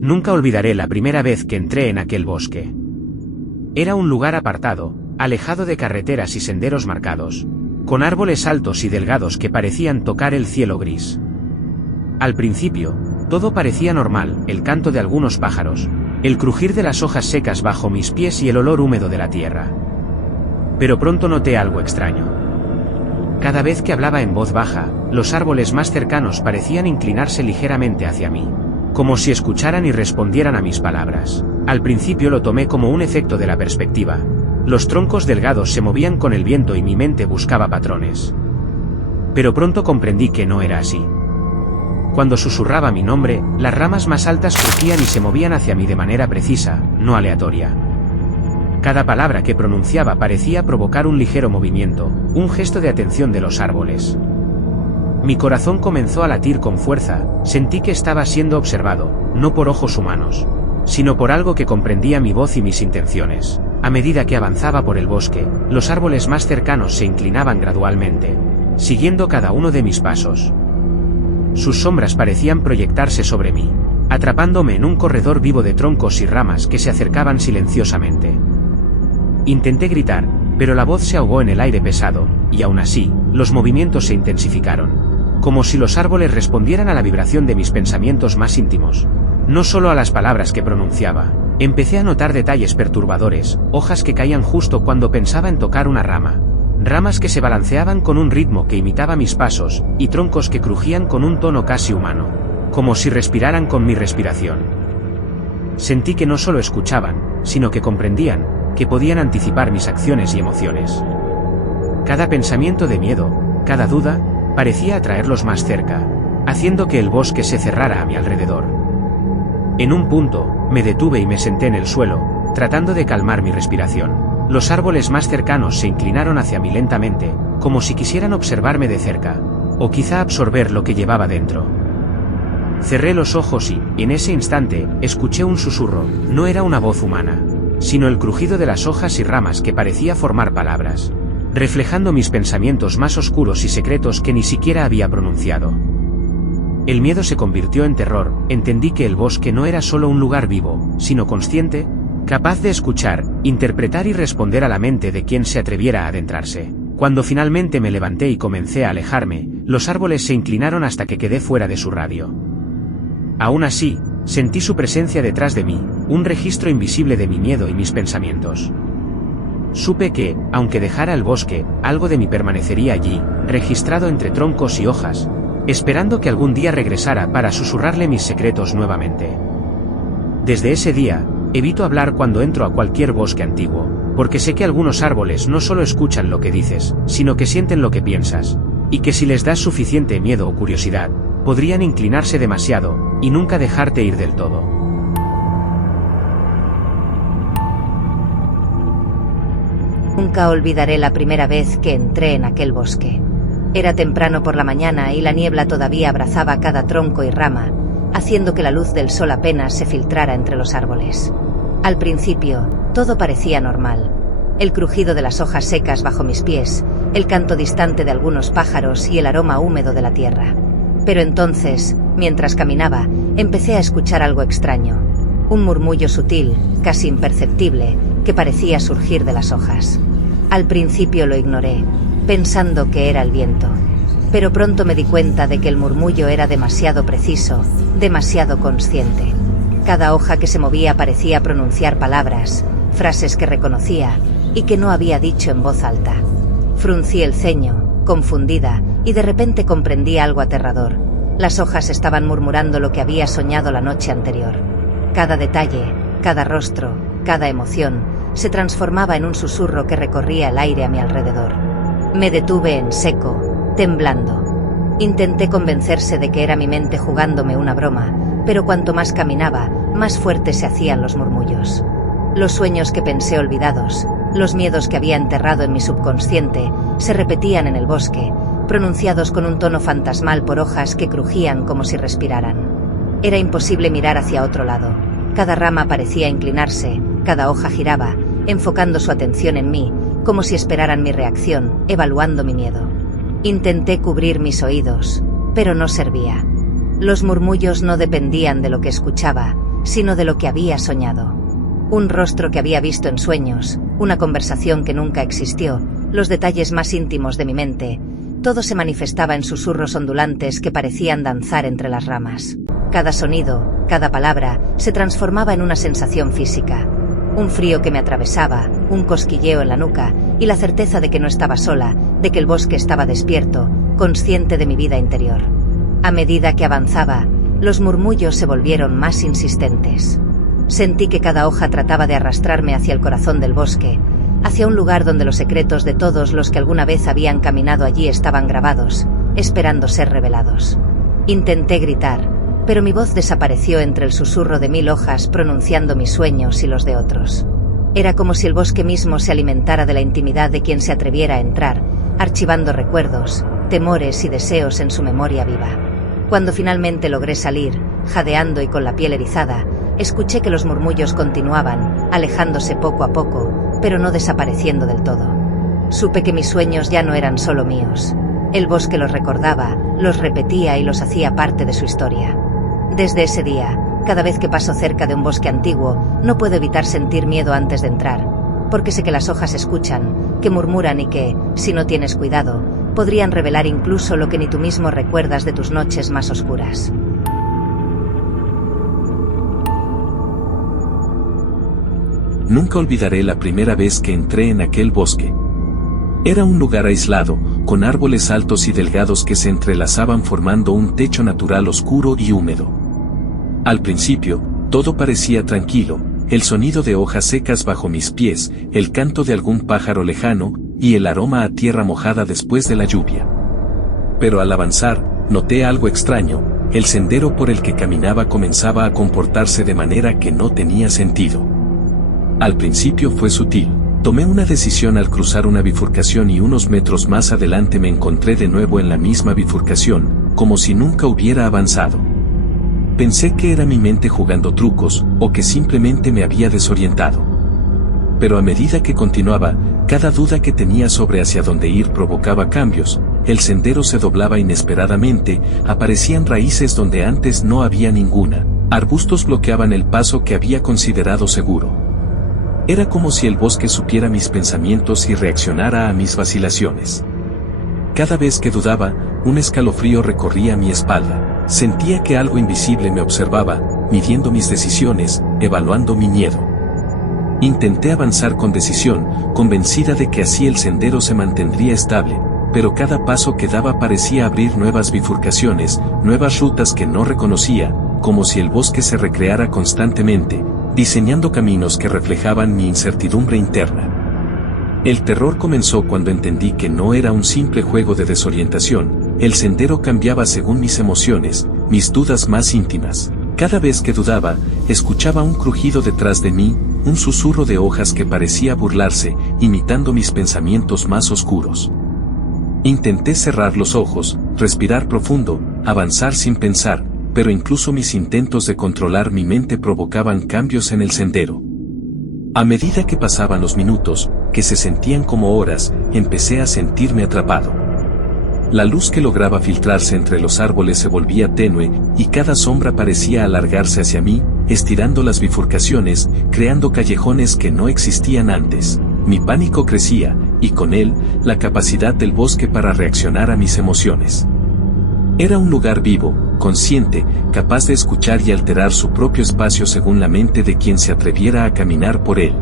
Nunca olvidaré la primera vez que entré en aquel bosque. Era un lugar apartado, alejado de carreteras y senderos marcados, con árboles altos y delgados que parecían tocar el cielo gris. Al principio, todo parecía normal, el canto de algunos pájaros, el crujir de las hojas secas bajo mis pies y el olor húmedo de la tierra. Pero pronto noté algo extraño. Cada vez que hablaba en voz baja, los árboles más cercanos parecían inclinarse ligeramente hacia mí, como si escucharan y respondieran a mis palabras. Al principio lo tomé como un efecto de la perspectiva. Los troncos delgados se movían con el viento y mi mente buscaba patrones. Pero pronto comprendí que no era así. Cuando susurraba mi nombre, las ramas más altas crujían y se movían hacia mí de manera precisa, no aleatoria. Cada palabra que pronunciaba parecía provocar un ligero movimiento, un gesto de atención de los árboles. Mi corazón comenzó a latir con fuerza, sentí que estaba siendo observado, no por ojos humanos, sino por algo que comprendía mi voz y mis intenciones. A medida que avanzaba por el bosque, los árboles más cercanos se inclinaban gradualmente, siguiendo cada uno de mis pasos. Sus sombras parecían proyectarse sobre mí, atrapándome en un corredor vivo de troncos y ramas que se acercaban silenciosamente. Intenté gritar, pero la voz se ahogó en el aire pesado, y aún así, los movimientos se intensificaron, como si los árboles respondieran a la vibración de mis pensamientos más íntimos, no solo a las palabras que pronunciaba. Empecé a notar detalles perturbadores, hojas que caían justo cuando pensaba en tocar una rama, ramas que se balanceaban con un ritmo que imitaba mis pasos, y troncos que crujían con un tono casi humano, como si respiraran con mi respiración. Sentí que no solo escuchaban, sino que comprendían, que podían anticipar mis acciones y emociones. Cada pensamiento de miedo, cada duda, parecía atraerlos más cerca, haciendo que el bosque se cerrara a mi alrededor. En un punto, me detuve y me senté en el suelo, tratando de calmar mi respiración. Los árboles más cercanos se inclinaron hacia mí lentamente, como si quisieran observarme de cerca, o quizá absorber lo que llevaba dentro. Cerré los ojos y, en ese instante, escuché un susurro. No era una voz humana, sino el crujido de las hojas y ramas que parecía formar palabras, reflejando mis pensamientos más oscuros y secretos que ni siquiera había pronunciado. El miedo se convirtió en terror, entendí que el bosque no era solo un lugar vivo, sino consciente, capaz de escuchar, interpretar y responder a la mente de quien se atreviera a adentrarse. Cuando finalmente me levanté y comencé a alejarme, los árboles se inclinaron hasta que quedé fuera de su radio. Aún así, sentí su presencia detrás de mí, un registro invisible de mi miedo y mis pensamientos. Supe que, aunque dejara el bosque, algo de mí permanecería allí, registrado entre troncos y hojas, esperando que algún día regresara para susurrarle mis secretos nuevamente. Desde ese día, evito hablar cuando entro a cualquier bosque antiguo, porque sé que algunos árboles no solo escuchan lo que dices, sino que sienten lo que piensas, y que si les das suficiente miedo o curiosidad, podrían inclinarse demasiado, y nunca dejarte ir del todo. Nunca olvidaré la primera vez que entré en aquel bosque. Era temprano por la mañana y la niebla todavía abrazaba cada tronco y rama, haciendo que la luz del sol apenas se filtrara entre los árboles. Al principio, todo parecía normal. El crujido de las hojas secas bajo mis pies, el canto distante de algunos pájaros y el aroma húmedo de la tierra. Pero entonces, mientras caminaba, empecé a escuchar algo extraño. Un murmullo sutil, casi imperceptible, que parecía surgir de las hojas. Al principio lo ignoré, pensando que era el viento. Pero pronto me di cuenta de que el murmullo era demasiado preciso, demasiado consciente. Cada hoja que se movía parecía pronunciar palabras, frases que reconocía y que no había dicho en voz alta. Fruncí el ceño, confundida, y de repente comprendí algo aterrador. Las hojas estaban murmurando lo que había soñado la noche anterior. Cada detalle, cada rostro, cada emoción, se transformaba en un susurro que recorría el aire a mi alrededor. Me detuve en seco, temblando. Intenté convencerse de que era mi mente jugándome una broma, pero cuanto más caminaba, más fuertes se hacían los murmullos. Los sueños que pensé olvidados, los miedos que había enterrado en mi subconsciente, se repetían en el bosque, pronunciados con un tono fantasmal por hojas que crujían como si respiraran. Era imposible mirar hacia otro lado. Cada rama parecía inclinarse, cada hoja giraba, enfocando su atención en mí, como si esperaran mi reacción, evaluando mi miedo. Intenté cubrir mis oídos, pero no servía. Los murmullos no dependían de lo que escuchaba, sino de lo que había soñado. Un rostro que había visto en sueños, una conversación que nunca existió, los detalles más íntimos de mi mente, todo se manifestaba en susurros ondulantes que parecían danzar entre las ramas. Cada sonido, cada palabra, se transformaba en una sensación física. Un frío que me atravesaba, un cosquilleo en la nuca, y la certeza de que no estaba sola, de que el bosque estaba despierto, consciente de mi vida interior. A medida que avanzaba, los murmullos se volvieron más insistentes. Sentí que cada hoja trataba de arrastrarme hacia el corazón del bosque, hacia un lugar donde los secretos de todos los que alguna vez habían caminado allí estaban grabados, esperando ser revelados. Intenté gritar, pero mi voz desapareció entre el susurro de 1000 hojas pronunciando mis sueños y los de otros. Era como si el bosque mismo se alimentara de la intimidad de quien se atreviera a entrar, archivando recuerdos, temores y deseos en su memoria viva. Cuando finalmente logré salir, jadeando y con la piel erizada, escuché que los murmullos continuaban, alejándose poco a poco, pero no desapareciendo del todo. Supe que mis sueños ya no eran solo míos. El bosque los recordaba, los repetía y los hacía parte de su historia. Desde ese día, cada vez que paso cerca de un bosque antiguo, no puedo evitar sentir miedo antes de entrar, porque sé que las hojas escuchan, que murmuran y que, si no tienes cuidado, podrían revelar incluso lo que ni tú mismo recuerdas de tus noches más oscuras. Nunca olvidaré la primera vez que entré en aquel bosque. Era un lugar aislado, con árboles altos y delgados que se entrelazaban formando un techo natural oscuro y húmedo. Al principio, todo parecía tranquilo, el sonido de hojas secas bajo mis pies, el canto de algún pájaro lejano, y el aroma a tierra mojada después de la lluvia. Pero al avanzar, noté algo extraño, el sendero por el que caminaba comenzaba a comportarse de manera que no tenía sentido. Al principio fue sutil. Tomé una decisión al cruzar una bifurcación y unos metros más adelante me encontré de nuevo en la misma bifurcación, como si nunca hubiera avanzado. Pensé que era mi mente jugando trucos, o que simplemente me había desorientado. Pero a medida que continuaba, cada duda que tenía sobre hacia dónde ir provocaba cambios, el sendero se doblaba inesperadamente, aparecían raíces donde antes no había ninguna, arbustos bloqueaban el paso que había considerado seguro. Era como si el bosque supiera mis pensamientos y reaccionara a mis vacilaciones. Cada vez que dudaba, un escalofrío recorría mi espalda. Sentía que algo invisible me observaba, midiendo mis decisiones, evaluando mi miedo. Intenté avanzar con decisión, convencida de que así el sendero se mantendría estable, pero cada paso que daba parecía abrir nuevas bifurcaciones, nuevas rutas que no reconocía, como si el bosque se recreara constantemente, diseñando caminos que reflejaban mi incertidumbre interna. El terror comenzó cuando entendí que no era un simple juego de desorientación, el sendero cambiaba según mis emociones, mis dudas más íntimas. Cada vez que dudaba, escuchaba un crujido detrás de mí, un susurro de hojas que parecía burlarse, imitando mis pensamientos más oscuros. Intenté cerrar los ojos, respirar profundo, avanzar sin pensar, pero incluso mis intentos de controlar mi mente provocaban cambios en el sendero. A medida que pasaban los minutos, que se sentían como horas, empecé a sentirme atrapado. La luz que lograba filtrarse entre los árboles se volvía tenue, y cada sombra parecía alargarse hacia mí, estirando las bifurcaciones, creando callejones que no existían antes. Mi pánico crecía, y con él, la capacidad del bosque para reaccionar a mis emociones. Era un lugar vivo, consciente, capaz de escuchar y alterar su propio espacio según la mente de quien se atreviera a caminar por él.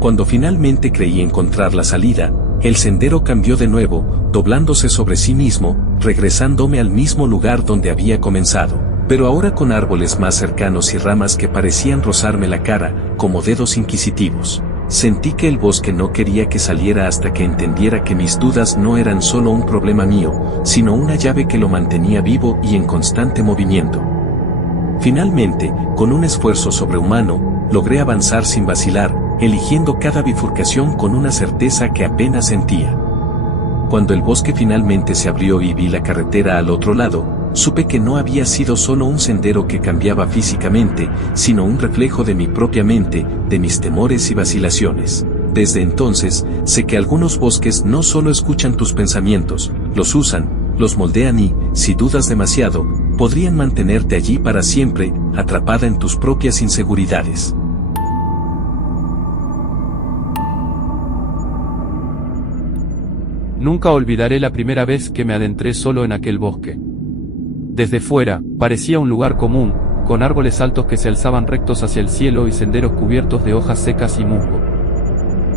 Cuando finalmente creí encontrar la salida, el sendero cambió de nuevo, doblándose sobre sí mismo, regresándome al mismo lugar donde había comenzado, pero ahora con árboles más cercanos y ramas que parecían rozarme la cara, como dedos inquisitivos. Sentí que el bosque no quería que saliera hasta que entendiera que mis dudas no eran solo un problema mío, sino una llave que lo mantenía vivo y en constante movimiento. Finalmente, con un esfuerzo sobrehumano, logré avanzar sin vacilar, eligiendo cada bifurcación con una certeza que apenas sentía. Cuando el bosque finalmente se abrió y vi la carretera al otro lado, supe que no había sido solo un sendero que cambiaba físicamente, sino un reflejo de mi propia mente, de mis temores y vacilaciones. Desde entonces, sé que algunos bosques no solo escuchan tus pensamientos, los usan, los moldean y, si dudas demasiado, podrían mantenerte allí para siempre, atrapada en tus propias inseguridades. Nunca olvidaré la primera vez que me adentré solo en aquel bosque. Desde fuera, parecía un lugar común, con árboles altos que se alzaban rectos hacia el cielo y senderos cubiertos de hojas secas y musgo.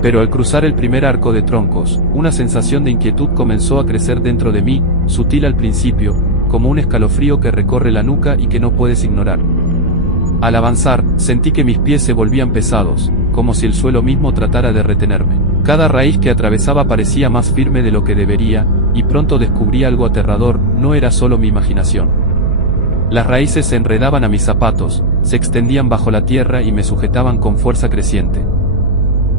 Pero al cruzar el primer arco de troncos, una sensación de inquietud comenzó a crecer dentro de mí, sutil al principio, como un escalofrío que recorre la nuca y que no puedes ignorar. Al avanzar, sentí que mis pies se volvían pesados, como si el suelo mismo tratara de retenerme. Cada raíz que atravesaba parecía más firme de lo que debería, y pronto descubrí algo aterrador, no era solo mi imaginación. Las raíces se enredaban a mis zapatos, se extendían bajo la tierra y me sujetaban con fuerza creciente.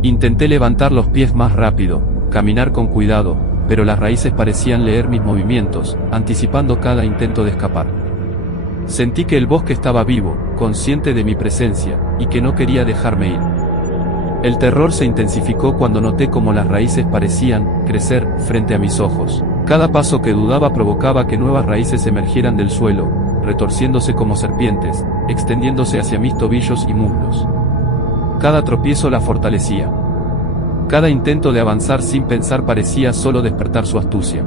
Intenté levantar los pies más rápido, caminar con cuidado, pero las raíces parecían leer mis movimientos, anticipando cada intento de escapar. Sentí que el bosque estaba vivo, consciente de mi presencia, y que no quería dejarme ir. El terror se intensificó cuando noté cómo las raíces parecían crecer frente a mis ojos. Cada paso que dudaba provocaba que nuevas raíces emergieran del suelo, retorciéndose como serpientes, extendiéndose hacia mis tobillos y muslos. Cada tropiezo la fortalecía. Cada intento de avanzar sin pensar parecía solo despertar su astucia.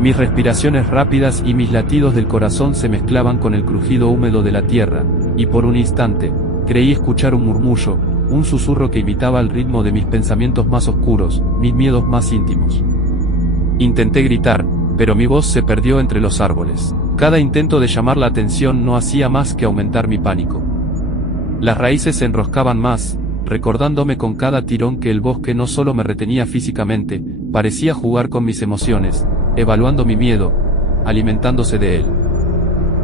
Mis respiraciones rápidas y mis latidos del corazón se mezclaban con el crujido húmedo de la tierra, y por un instante, creí escuchar un murmullo, un susurro que imitaba el ritmo de mis pensamientos más oscuros, mis miedos más íntimos. Intenté gritar, pero mi voz se perdió entre los árboles. Cada intento de llamar la atención no hacía más que aumentar mi pánico. Las raíces se enroscaban más, recordándome con cada tirón que el bosque no solo me retenía físicamente, parecía jugar con mis emociones, evaluando mi miedo, alimentándose de él.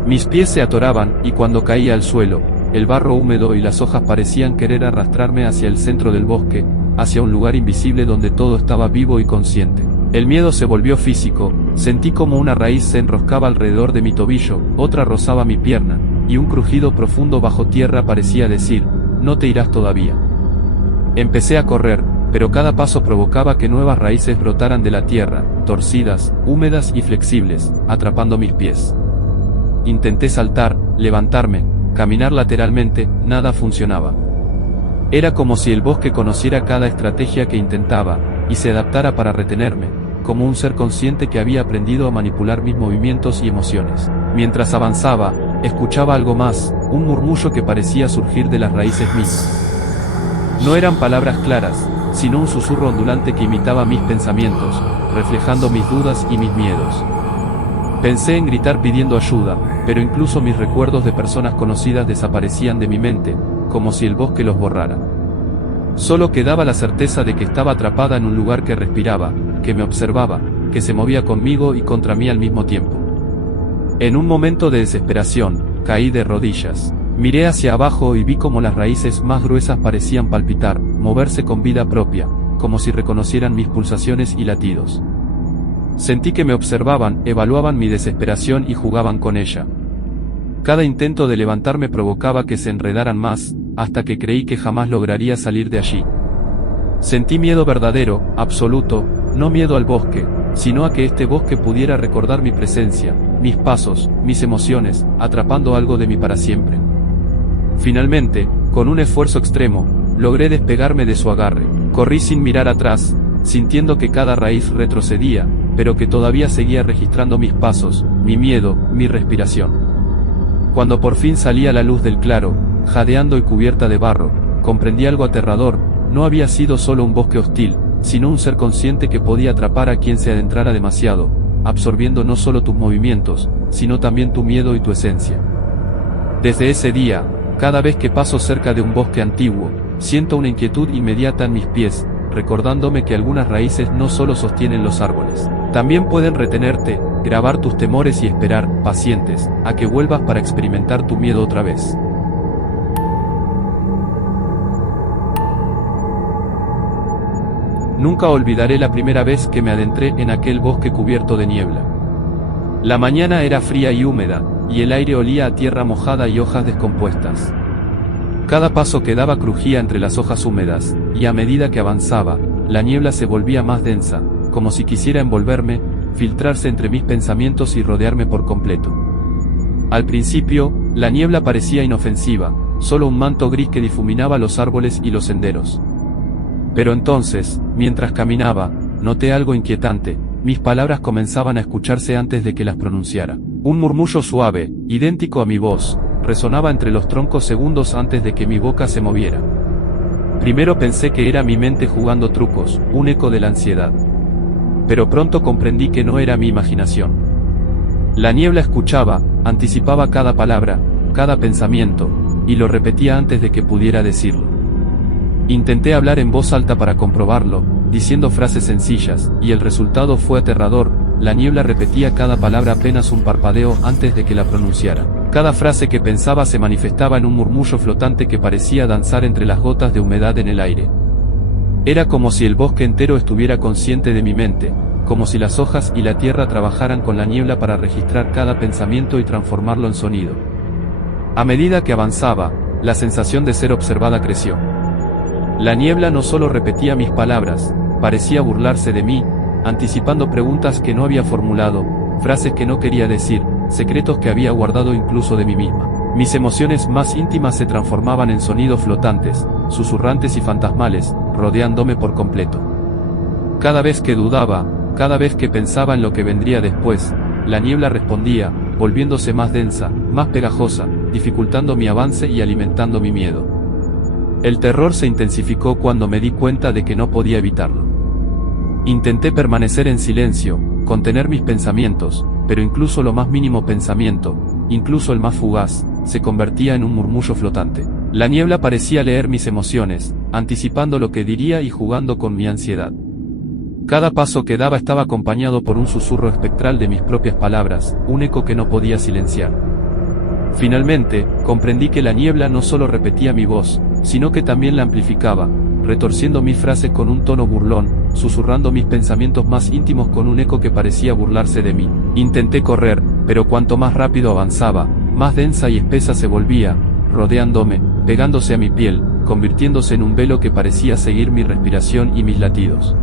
Mis pies se atoraban, y cuando caía al suelo, el barro húmedo y las hojas parecían querer arrastrarme hacia el centro del bosque, hacia un lugar invisible donde todo estaba vivo y consciente. El miedo se volvió físico, sentí como una raíz se enroscaba alrededor de mi tobillo, otra rozaba mi pierna, y un crujido profundo bajo tierra parecía decir, no te irás todavía. Empecé a correr, pero cada paso provocaba que nuevas raíces brotaran de la tierra, torcidas, húmedas y flexibles, atrapando mis pies. Intenté saltar, levantarme, caminar lateralmente, nada funcionaba. Era como si el bosque conociera cada estrategia que intentaba, y se adaptara para retenerme, como un ser consciente que había aprendido a manipular mis movimientos y emociones. Mientras avanzaba, escuchaba algo más, un murmullo que parecía surgir de las raíces mismas. No eran palabras claras, sino un susurro ondulante que imitaba mis pensamientos, reflejando mis dudas y mis miedos. Pensé en gritar pidiendo ayuda, pero incluso mis recuerdos de personas conocidas desaparecían de mi mente, como si el bosque los borrara. Solo quedaba la certeza de que estaba atrapada en un lugar que respiraba, que me observaba, que se movía conmigo y contra mí al mismo tiempo. En un momento de desesperación, caí de rodillas. Miré hacia abajo y vi cómo las raíces más gruesas parecían palpitar, moverse con vida propia, como si reconocieran mis pulsaciones y latidos. Sentí que me observaban, evaluaban mi desesperación y jugaban con ella. Cada intento de levantarme provocaba que se enredaran más, hasta que creí que jamás lograría salir de allí. Sentí miedo verdadero, absoluto, no miedo al bosque, sino a que este bosque pudiera recordar mi presencia, mis pasos, mis emociones, atrapando algo de mí para siempre. Finalmente, con un esfuerzo extremo, logré despegarme de su agarre. Corrí sin mirar atrás, sintiendo que cada raíz retrocedía, pero que todavía seguía registrando mis pasos, mi miedo, mi respiración. Cuando por fin salí a la luz del claro, jadeando y cubierta de barro, comprendí algo aterrador, no había sido solo un bosque hostil, sino un ser consciente que podía atrapar a quien se adentrara demasiado, absorbiendo no solo tus movimientos, sino también tu miedo y tu esencia. Desde ese día, cada vez que paso cerca de un bosque antiguo, siento una inquietud inmediata en mis pies, recordándome que algunas raíces no solo sostienen los árboles, también pueden retenerte, grabar tus temores y esperar, pacientes, a que vuelvas para experimentar tu miedo otra vez. Nunca olvidaré la primera vez que me adentré en aquel bosque cubierto de niebla. La mañana era fría y húmeda, y el aire olía a tierra mojada y hojas descompuestas. Cada paso que daba crujía entre las hojas húmedas, y a medida que avanzaba, la niebla se volvía más densa, como si quisiera envolverme, filtrarse entre mis pensamientos y rodearme por completo. Al principio, la niebla parecía inofensiva, solo un manto gris que difuminaba los árboles y los senderos. Pero entonces, mientras caminaba, noté algo inquietante. Mis palabras comenzaban a escucharse antes de que las pronunciara. Un murmullo suave, idéntico a mi voz, resonaba entre los troncos segundos antes de que mi boca se moviera. Primero pensé que era mi mente jugando trucos, un eco de la ansiedad. Pero pronto comprendí que no era mi imaginación. La niebla escuchaba, anticipaba cada palabra, cada pensamiento, y lo repetía antes de que pudiera decirlo. Intenté hablar en voz alta para comprobarlo, diciendo frases sencillas, y el resultado fue aterrador. La niebla repetía cada palabra apenas un parpadeo antes de que la pronunciara. Cada frase que pensaba se manifestaba en un murmullo flotante que parecía danzar entre las gotas de humedad en el aire. Era como si el bosque entero estuviera consciente de mi mente, como si las hojas y la tierra trabajaran con la niebla para registrar cada pensamiento y transformarlo en sonido. A medida que avanzaba, la sensación de ser observada creció. La niebla no solo repetía mis palabras, parecía burlarse de mí, anticipando preguntas que no había formulado, frases que no quería decir, secretos que había guardado incluso de mí misma. Mis emociones más íntimas se transformaban en sonidos flotantes, susurrantes y fantasmales, rodeándome por completo. Cada vez que dudaba, cada vez que pensaba en lo que vendría después, la niebla respondía, volviéndose más densa, más pegajosa, dificultando mi avance y alimentando mi miedo. El terror se intensificó cuando me di cuenta de que no podía evitarlo. Intenté permanecer en silencio, contener mis pensamientos, pero incluso lo más mínimo pensamiento, incluso el más fugaz, se convertía en un murmullo flotante. La niebla parecía leer mis emociones, anticipando lo que diría y jugando con mi ansiedad. Cada paso que daba estaba acompañado por un susurro espectral de mis propias palabras, un eco que no podía silenciar. Finalmente, comprendí que la niebla no solo repetía mi voz, sino que también la amplificaba, retorciendo mis frases con un tono burlón, susurrando mis pensamientos más íntimos con un eco que parecía burlarse de mí. Intenté correr, pero cuanto más rápido avanzaba, más densa y espesa se volvía, rodeándome, pegándose a mi piel, convirtiéndose en un velo que parecía seguir mi respiración y mis latidos.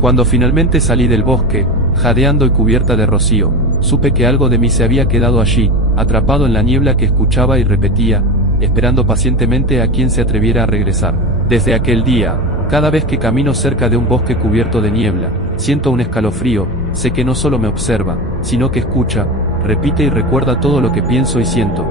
Cuando finalmente salí del bosque, jadeando y cubierta de rocío, supe que algo de mí se había quedado allí, atrapado en la niebla que escuchaba y repetía, esperando pacientemente a quien se atreviera a regresar. Desde aquel día, cada vez que camino cerca de un bosque cubierto de niebla, siento un escalofrío, sé que no solo me observa, sino que escucha, repite y recuerda todo lo que pienso y siento,